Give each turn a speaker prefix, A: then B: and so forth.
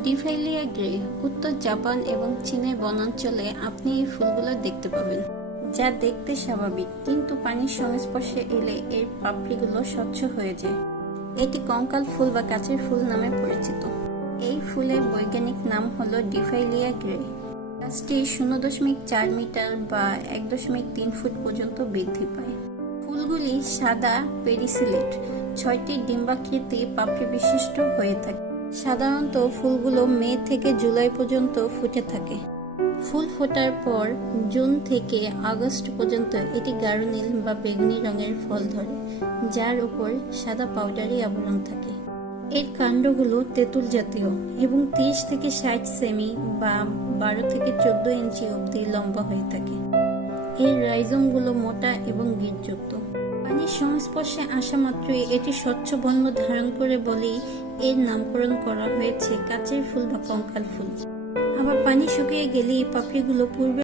A: ডিফাইলিয়া grey উত্তর Japan এবং চীনের বনাঞ্চলে আপনি এই ফুলগুলো দেখতে পাবেন। যা দেখতে স্বাভাবিক, কিন্তু পানির সংস্পর্শে এলে এর পাপড়িগুলো স্বচ্ছ হয়ে যায়। এটি কঙ্কাল ফুল বা কাচের ফুল নামে পরিচিত। এই ফুলের বৈজ্ঞানিক নাম হলো ডিফাইলিয়া গ্রে গাছটি শূন্য দশমিক চার মিটার বা এক দশমিক তিন ফুট পর্যন্ত বৃদ্ধি পায়। ফুলগুলি সাদা পেরিসিলেট, ছয়টি ডিম্বাকৃতি পাপড়ি বিশিষ্ট হয়ে থাকে। সাধারণত ফুলগুলো মে থেকে জুলাই পর্যন্ত ফুটে থাকে। ফুল ফোটার পর জুন থেকে আগস্ট পর্যন্ত এটি গাঢ় নীল বা বেগুনি রঙের ফল ধরে, যার উপর সাদা পাউডারি আবরণ থাকে। এর কাণ্ডগুলো তেঁতুল জাতীয় এবং তিরিশ থেকে ষাট সেমি বা বারো থেকে চোদ্দ ইঞ্চি অবধি লম্বা হয়ে থাকে। এর রাইজমগুলো মোটা এবং গিটযুক্ত পানির সংস্পর্শে আসা মাত্রই এটি স্বচ্ছ বর্ণ ধারণ করে বলেই এর নামকরণ করা হয়েছে। কাচের ফুল বা কঙ্কাল ফুল। আবার পানি শুকিয়ে গেলেই পাপড়িগুলো পূর্বে